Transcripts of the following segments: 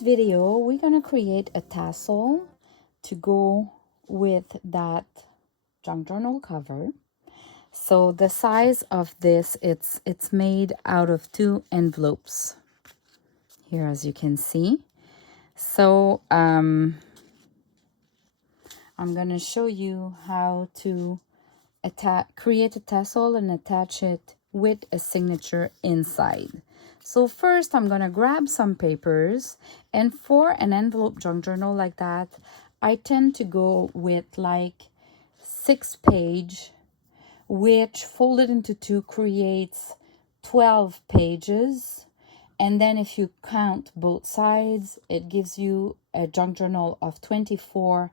this video, we're going to create a tassel to go with that junk journal cover. So the size of this, it's made out of 2 envelopes here, as you can see. So I'm going to show you how to create a tassel and attach it with a signature inside. So first I'm going to grab some papers, and for an envelope junk journal like that, I tend to go with like 6-page, which folded into 2 creates 12 pages. And then if you count both sides, it gives you a junk journal of 24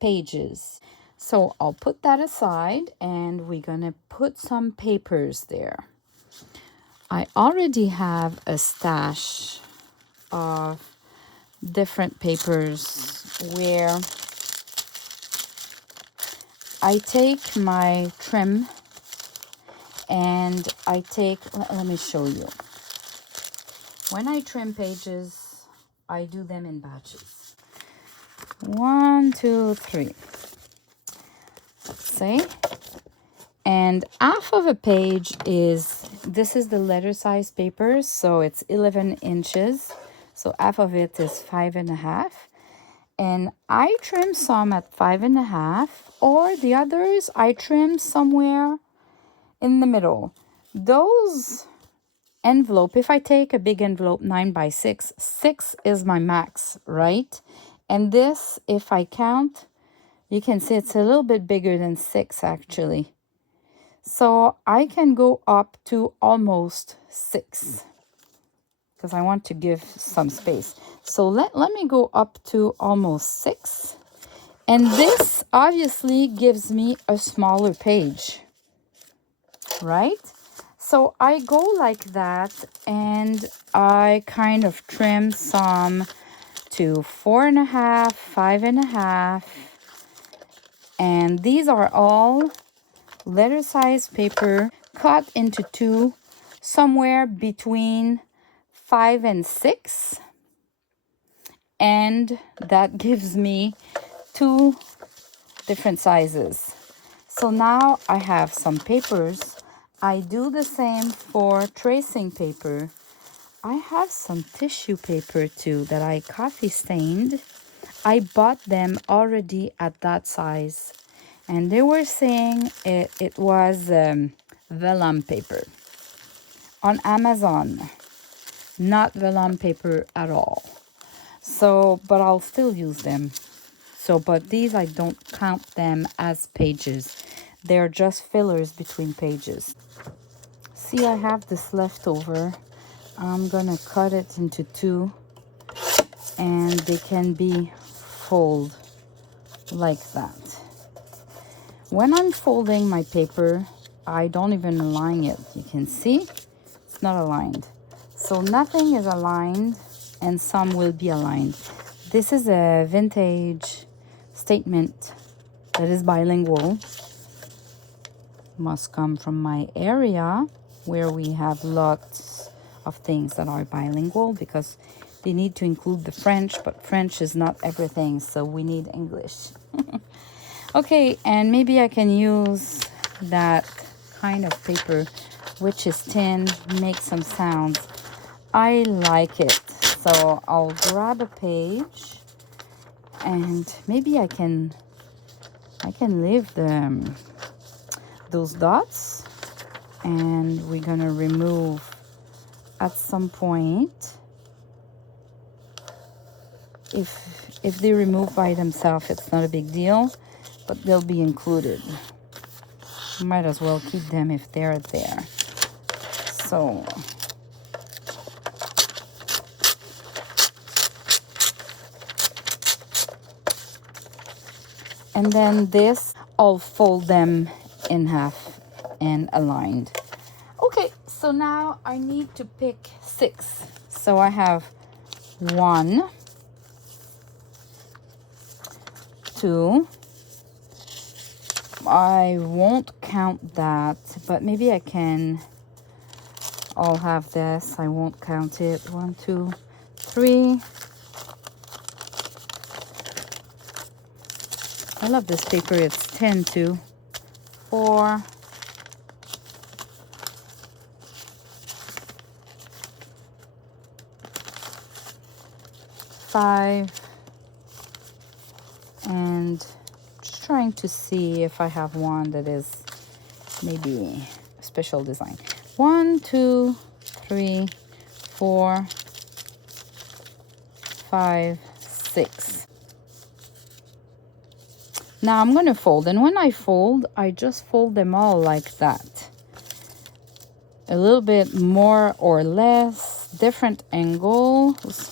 pages. So I'll put that aside, and we're gonna put some papers there. I already have a stash of different papers where I take my trim and I take, let me show you. When I trim pages, I do them in batches. 1, 2, 3. Let's say. And half of a page this is the letter size paper, so it's 11 inches. So half of it is 5.5. And I trim some at 5.5, or the others I trim somewhere in the middle. Those envelope, if I take a big envelope 9x6, 6 is my max, right? And this, if I count, you can see it's a little bit bigger than 6 actually. So I can go up to almost 6 because I want to give some space. So let me go up to almost 6. And this obviously gives me a smaller page, right? So I go like that, and I kind of trim some to 4.5, 5.5. And these are all letter size paper cut into 2, somewhere between 5 and 6. And that gives me 2 different sizes. So now I have some papers. I do the same for tracing paper. I have some tissue paper too that I coffee stained. I bought them already at that size, and they were saying it was vellum paper on Amazon, not vellum paper at all. So, but I'll still use them. So, but these I don't count them as pages. They're just fillers between pages. See, I have this leftover. I'm gonna cut it into 2, and they can be folded like that. When I'm folding my paper, I don't even align it. You can see it's not aligned. So nothing is aligned, and some will be aligned. This is a vintage statement that is bilingual. Must come from my area where we have lots of things that are bilingual, because they need to include the French, but French is not everything, so we need English. Okay, and maybe I can use that kind of paper, which is thin, make some sounds. I like it. So I'll grab a page, and maybe I can leave those dots, and we're gonna remove at some point. If they remove by themselves, it's not a big deal, but they'll be included. You might as well keep them if they're there. So and then this, I'll fold them in half and aligned. Okay, so now I need to pick 6. So I have 1, 2. I won't count that, but maybe I can. I'll have this. I won't count it. 1, 2, 3, I love this paper. It's thin too. 4, 5, and just trying to see if I have one that is maybe a special design. 1, 2, 3, 4, 5, 6. Now I'm going to fold, and when I fold, I just fold them all like that. A little bit more or less, different angles.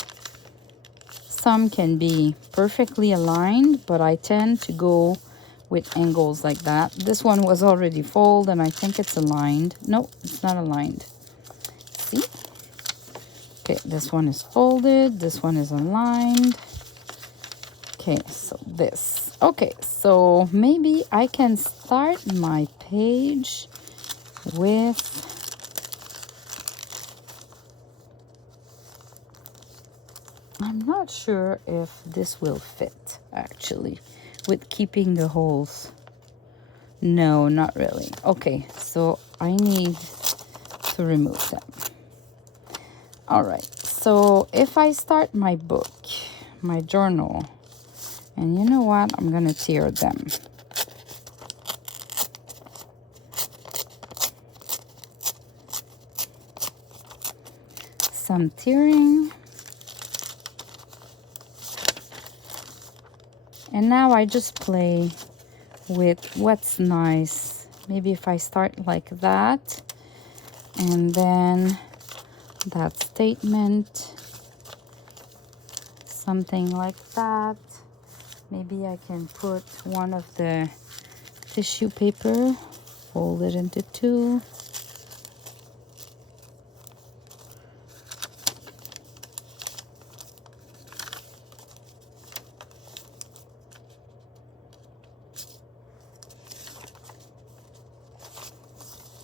Some can be perfectly aligned, but I tend to go with angles like that. This one was already folded, and I think it's aligned. No, it's not aligned. See? Okay, this one is folded. This one is aligned. Okay, so this. Okay, so maybe I can start my page with I'm not sure if this will fit, actually, with keeping the holes. No, not really. Okay, so I need to remove them. All right, so if I start my book, my journal, and you know what? I'm going to tear them. Some tearing. And now I just play with what's nice. Maybe if I start like that, and then that statement, something like that. Maybe I can put one of the tissue paper, fold it into 2.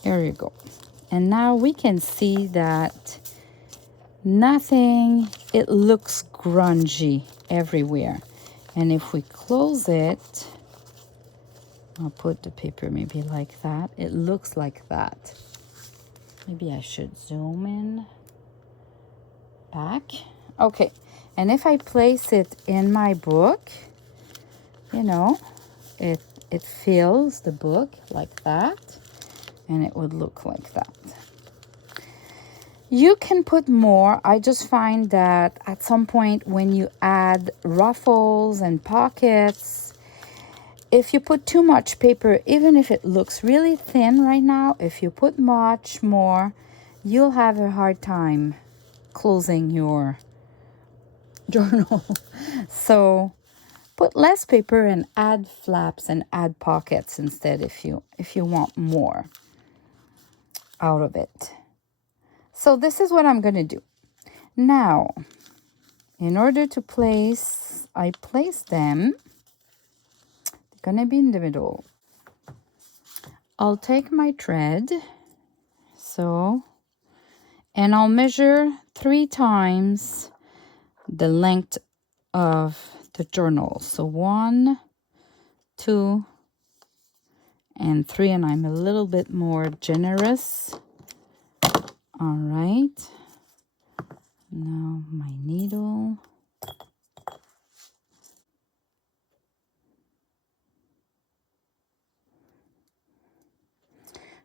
There you go. And now we can see that nothing, it looks grungy everywhere. And if we close it, I'll put the paper maybe like that. It looks like that. Maybe I should zoom in back. Okay. And if I place it in my book, you know, it fills the book like that. And it would look like that. You can put more. I just find that at some point when you add ruffles and pockets, if you put too much paper, even if it looks really thin right now, if you put much more, you'll have a hard time closing your journal. So put less paper and add flaps and add pockets instead if you want more out of it. So this is what I'm going to do. Now, in order to place, I place them. They're going to be in the middle. I'll take my thread, and I'll measure 3 times the length of the journal. So 1, 2, and 3, and I'm a little bit more generous. All right. Now my needle.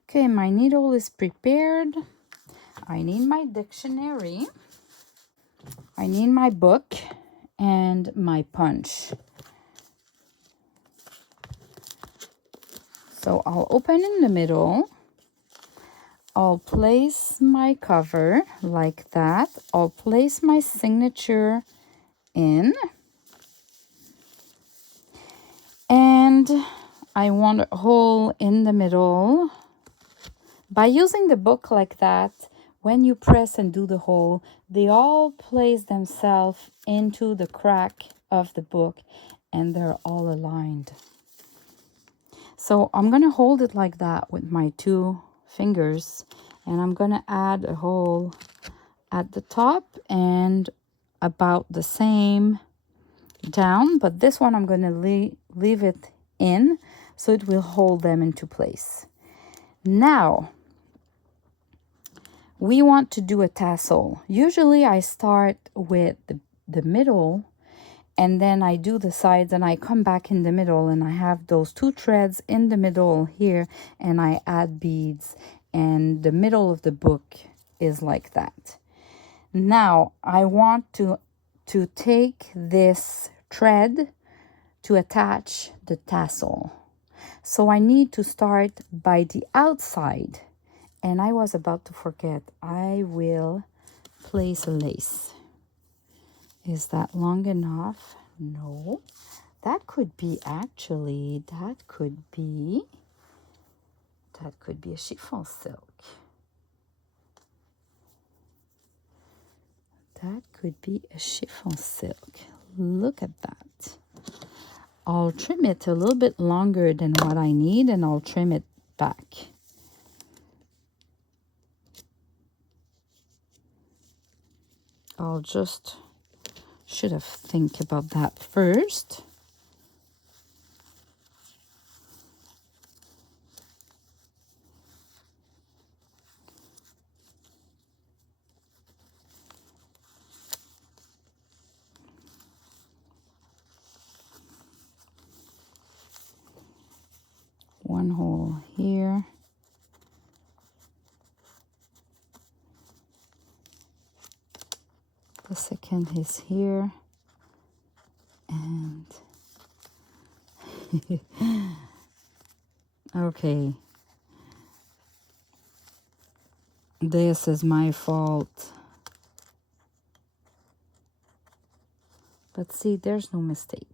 Okay, my needle is prepared. I need my dictionary. I need my book and my punch. So I'll open in the middle. I'll place my cover like that. I'll place my signature in. And I want a hole in the middle. By using the book like that, when you press and do the hole, they all place themselves into the crack of the book and they're all aligned. So I'm going to hold it like that with my 2 fingers, and I'm going to add a hole at the top and about the same down, but this one I'm going to leave it in so it will hold them into place. Now, we want to do a tassel. Usually I start with the middle, and then I do the sides, and I come back in the middle, and I have those 2 threads in the middle here, and I add beads, and the middle of the book is like that. Now I want to take this thread to attach the tassel. So I need to start by the outside. And I was about to forget, I will place a lace. Is that long enough? No. That could be actually, that could be a chiffon silk. That could be a chiffon silk. Look at that. I'll trim it a little bit longer than what I need, and I'll trim it back. I'll just, should have think about that first. One hole here. The second is here. And okay. This is my fault. But see, there's no mistake.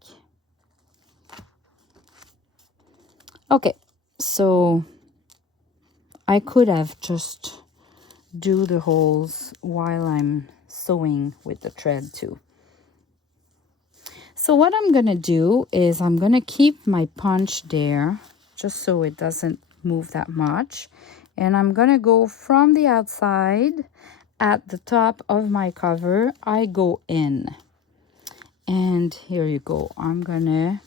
Okay, so I could have just do the holes while I'm sewing with the thread too. So what I'm gonna do is I'm gonna keep my punch there just so it doesn't move that much. And I'm gonna go from the outside at the top of my cover. I go in. And here you go. I'm gonna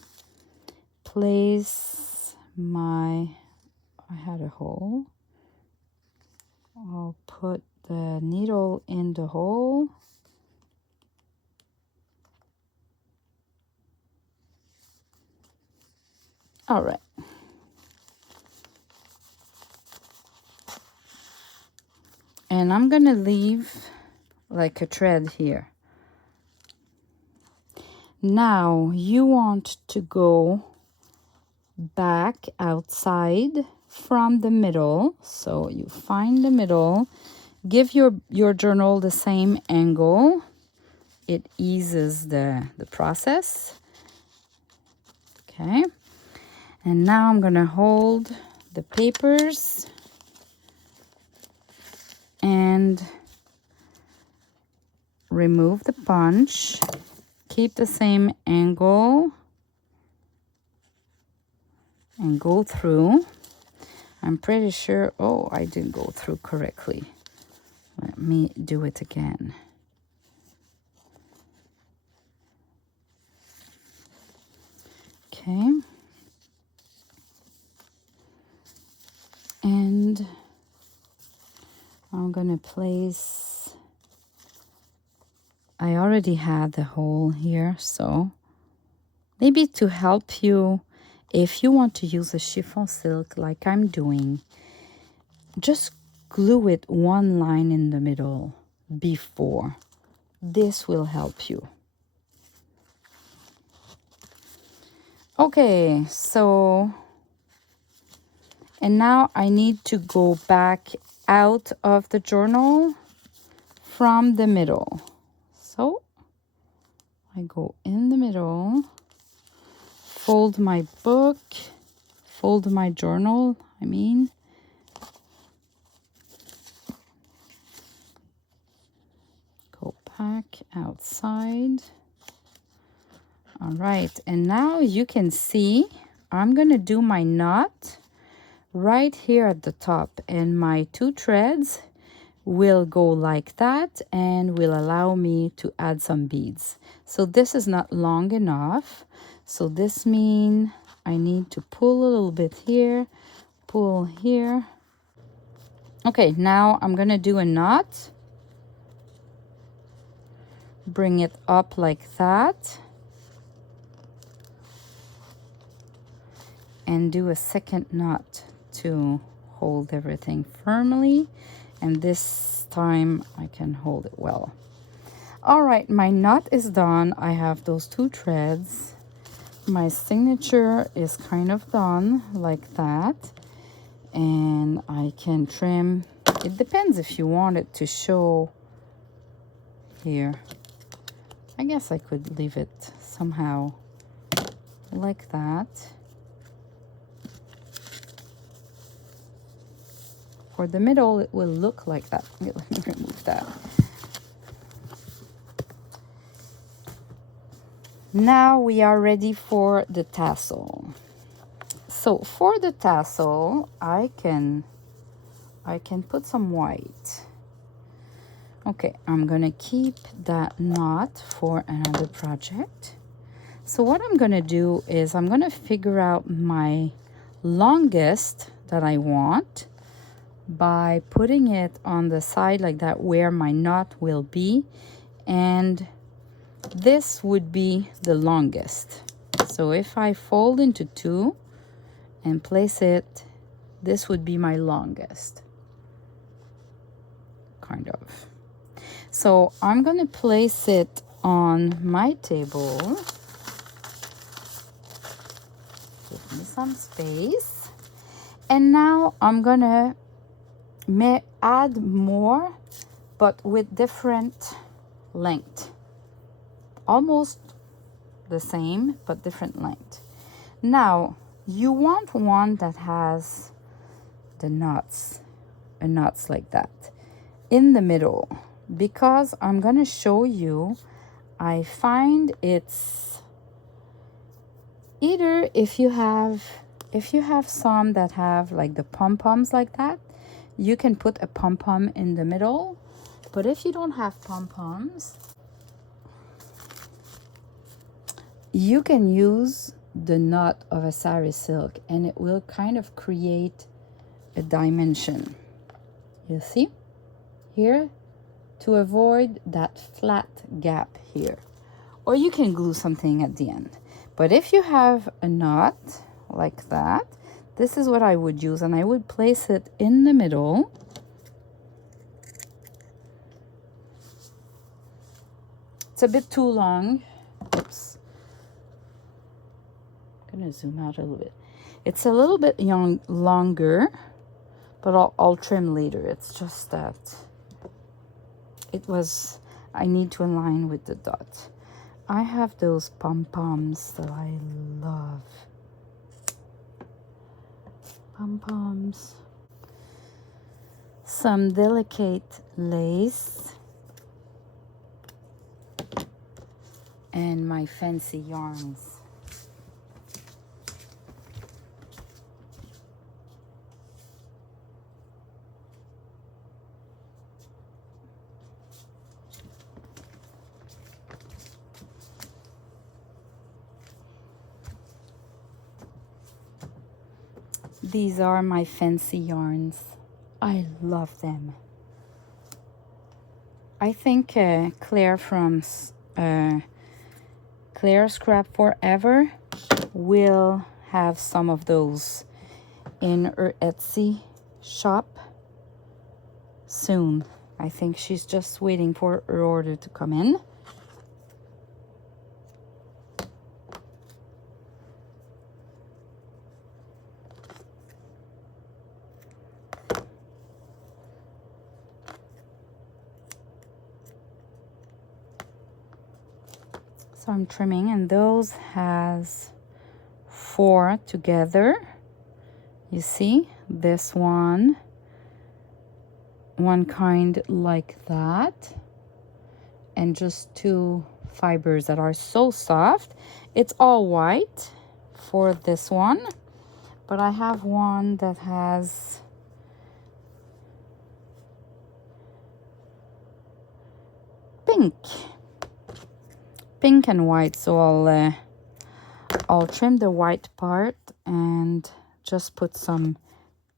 place my, I had a hole. I'll put the needle in the hole. All right. And I'm gonna leave like a thread here. Now you want to go back outside from the middle. So you find the middle, give your journal the same angle. It eases the process. Okay. And now I'm gonna hold the papers and remove the punch. Keep the same angle and go through. I'm pretty sure, oh, I didn't go through correctly. Let me do it again. Okay. And I'm gonna place, I already had the hole here, so maybe to help you, if you want to use a chiffon silk like I'm doing, just glue it one line in the middle before. This will help you. Okay, so, and now I need to go back out of the journal from the middle. So I go in the middle, fold my book, fold my journal, go back outside. All right, and now you can see I'm gonna do my knot right here at the top, and my 2 threads will go like that and will allow me to add some beads. So this is not long enough, So this means I need to pull a little bit here, pull here. Okay, now I'm gonna do a knot. Bring it up like that. And do a second knot to hold everything firmly. And this time I can hold it well. All right, my knot is done. I have those 2 threads. My signature is kind of done like that. And I can trim. It depends if you want it to show here. I guess I could leave it somehow like that. For the middle, it will look like that. Let me remove that. Now we are ready for the tassel. So for the tassel, I can put some white. Okay, I'm gonna keep that knot for another project. So what I'm gonna do is I'm gonna figure out my longest that I want by putting it on the side like that where my knot will be, and this would be the longest. So if I fold into 2 and place it, this would be my longest, kind of. So I'm gonna place it on my table. Give me some space. And now I'm gonna add more, but with different length. Almost the same, but different length. Now, you want one that has the knots, knots like that in the middle, because I'm gonna show you, I find it's either if you have some that have like the pom-poms like that, you can put a pom-pom in the middle. But if you don't have pom-poms, you can use the knot of a sari silk and it will kind of create a dimension. You see? Here, to avoid that flat gap here. Or you can glue something at the end. But if you have a knot like that, this is what I would use, and I would place it in the middle. It's a bit too long. Oops. I'm gonna zoom out a little bit. It's a little bit longer, but I'll trim later. It's just that I need to align with the dot. I have those pom-poms that I love. Pom-poms. Some delicate lace. And my fancy yarns. These are my fancy yarns. I love them. I think Claire from Claire Scrap Forever will have some of those in her Etsy shop soon. I think she's just waiting for her order to come in. So I'm trimming, and those has 4 together. You see this one kind like that, and just 2 fibers that are so soft. It's all white for this one, but I have one that has pink and white, so I'll trim the white part and just put some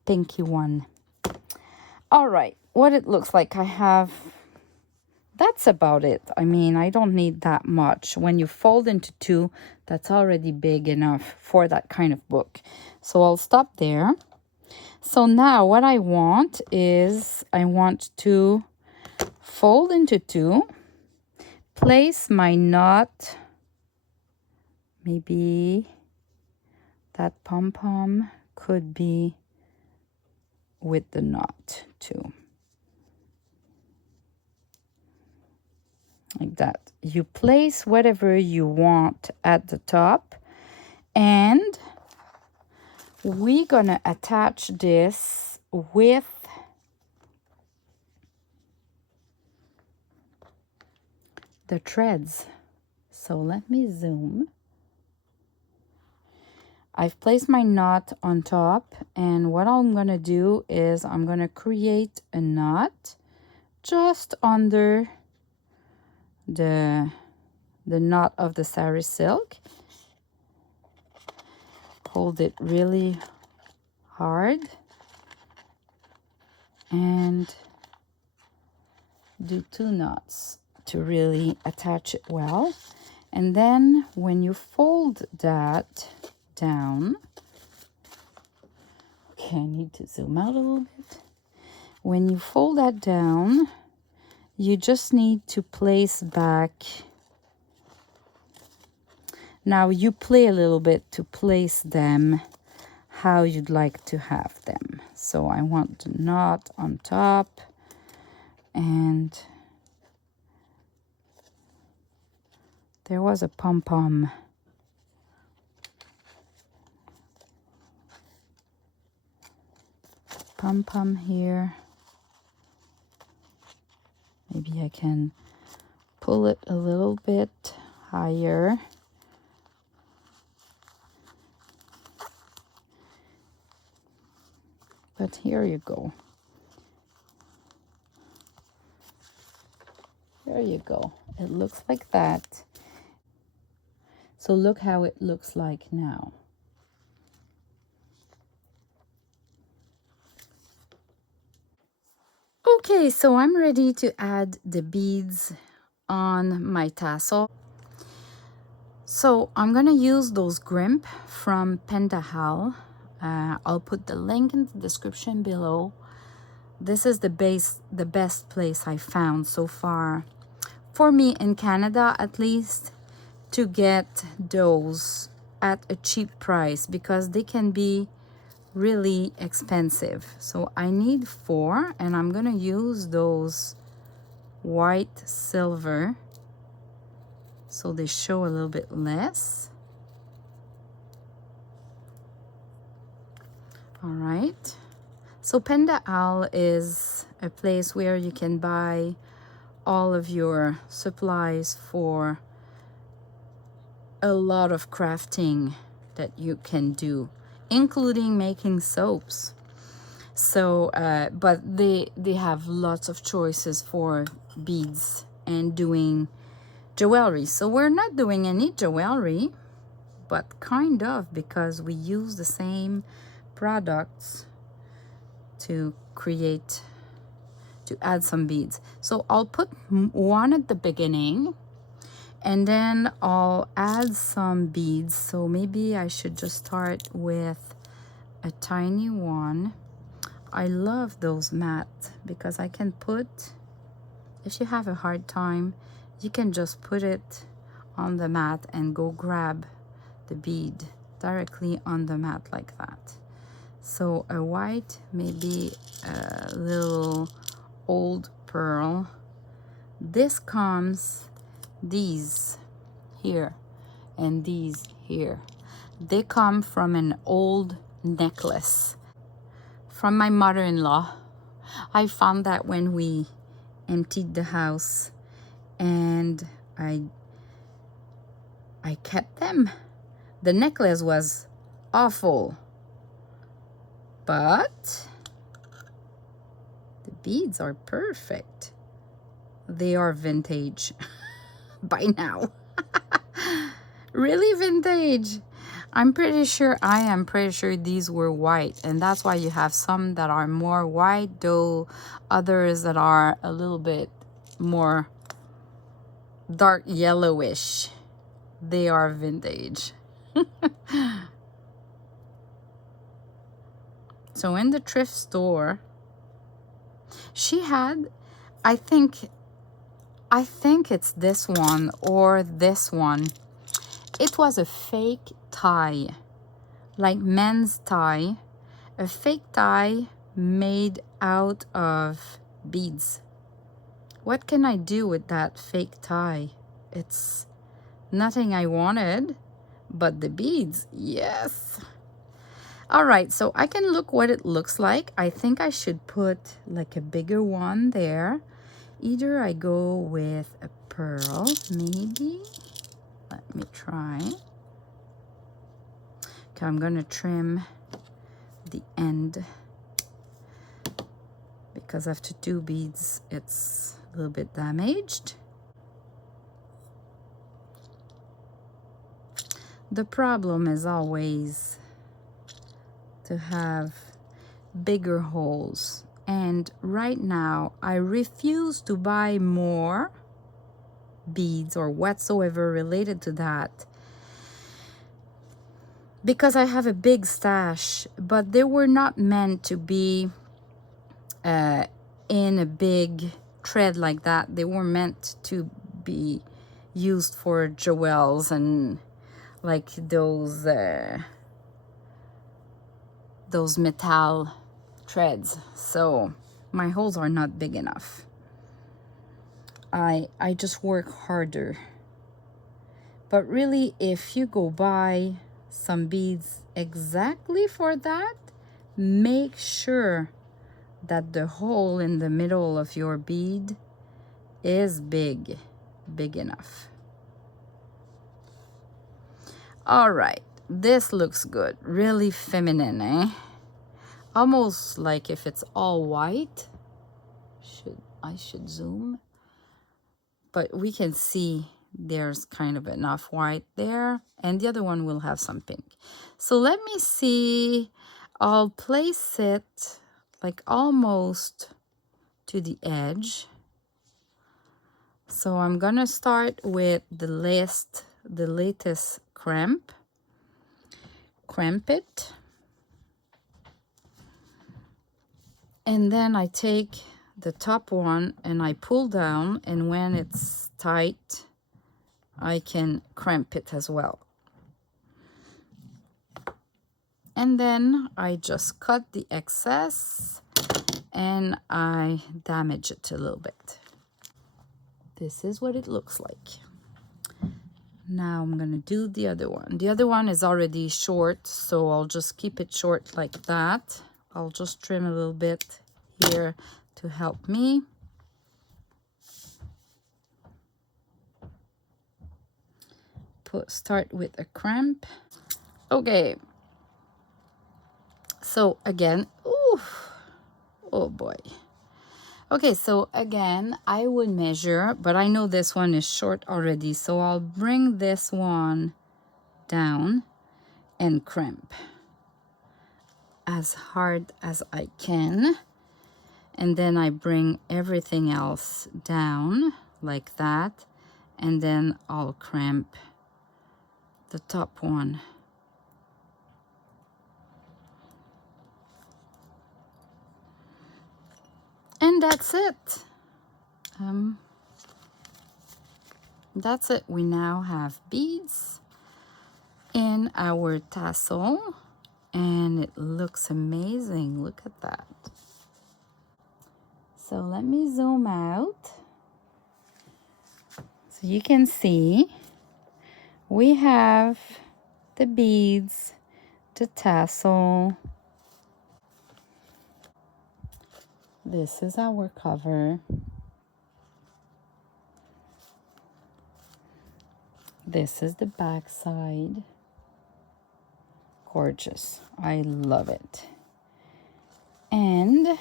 pinky one. All right, what it looks like, I have, that's about it. I mean, I don't need that much. When you fold into two, that's already big enough for that kind of book. So I'll stop there. So now what I want is, I want to fold into two, place my knot, maybe that pom-pom could be with the knot too. Like that. You place whatever you want at the top, and we're gonna attach this with the threads. So let me zoom. I've placed my knot on top, and what I'm gonna do is I'm gonna create a knot just under the knot of the sari silk. Hold it really hard and do two knots to really attach it well. And then when you fold that down, okay, I need to zoom out a little bit. When you fold that down, you just need to place back. Now you play a little bit to place them how you'd like to have them. So I want the knot on top, and there was a pom-pom. Pom-pom here. Maybe I can pull it a little bit higher. But here you go. There you go. It looks like that. So look how it looks like now. Okay, so I'm ready to add the beads on my tassel. So I'm gonna use those Grimp from PandaHall. I'll put the link in the description below. This is the best place I found so far, for me in Canada at least, to get those at a cheap price, because they can be really expensive. So I need 4, and I'm gonna use those white silver so they show a little bit less. All right, so PandaHall is a place where you can buy all of your supplies for a lot of crafting that you can do, including making soaps. So but they have lots of choices for beads and doing jewelry. So we're not doing any jewelry, but kind of, because we use the same products to add some beads. So I'll put one at the beginning, and then I'll add some beads. So maybe I should just start with a tiny one. I love those matte, because I can put, if you have a hard time, you can just put it on the mat and go grab the bead directly on the mat like that. So a white, maybe a little old pearl. This comes, these here and these here, they come from an old necklace from my mother-in-law. I found that when we emptied the house, and I kept them. The necklace was awful, but the beads are perfect. They are vintage by now. Really vintage. I am pretty sure these were white, and that's why you have some that are more white, though others that are a little bit more dark yellowish. They are vintage. So in the thrift store, she had, I think it's this one or this one. It was a fake tie, like men's tie, a fake tie made out of beads. What can I do with that fake tie? It's nothing I wanted, but the beads, yes. All right, so I can look what it looks like. I think I should put like a bigger one there. Either I go with a pearl, maybe. Let me try. Okay, I'm gonna trim the end because after 2 beads, it's a little bit damaged. The problem is always to have bigger holes. And right now, I refuse to buy more beads or whatsoever related to that because I have a big stash, but they were not meant to be in a big thread like that. They were meant to be used for jewels and like those metal threads. So my holes are not big enough. I just work harder. But really, if you go buy some beads exactly for that, make sure that the hole in the middle of your bead is big enough. All right, this looks good. Really feminine, eh? Almost like if it's all white. I should zoom. But we can see there's kind of enough white there, and the other one will have some pink. So let me see. I'll place it like almost to the edge. So I'm gonna start with the latest cramp it, and then I take the top one and I pull down, and when it's tight I can cramp it as well. And then I just cut the excess and I damage it a little bit. This is what it looks like. Now I'm gonna do the other one. The other one is already short, so I'll just keep it short like that. I'll just trim a little bit here to help me. Start with a cramp. Okay. So again, oh boy. Okay, so again, I would measure, but I know this one is short already, so I'll bring this one down and crimp as hard as I can. And then I bring everything else down like that, and then I'll crimp the top one. And that's it. That's it. We now have beads in our tassel, and it looks amazing. Look at that. So let me zoom out so you can see we have the beads, the tassel. This is our cover. This is the back side. Gorgeous. I love it. And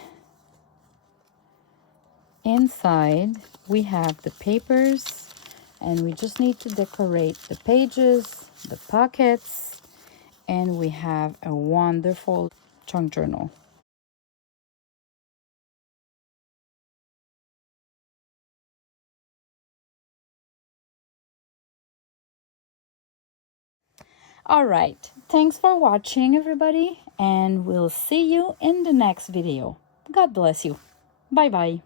inside we have the papers, and we just need to decorate the pages, the pockets, and we have a wonderful junk journal. All right, thanks for watching, everybody, and we'll see you in the next video. God bless you. Bye bye.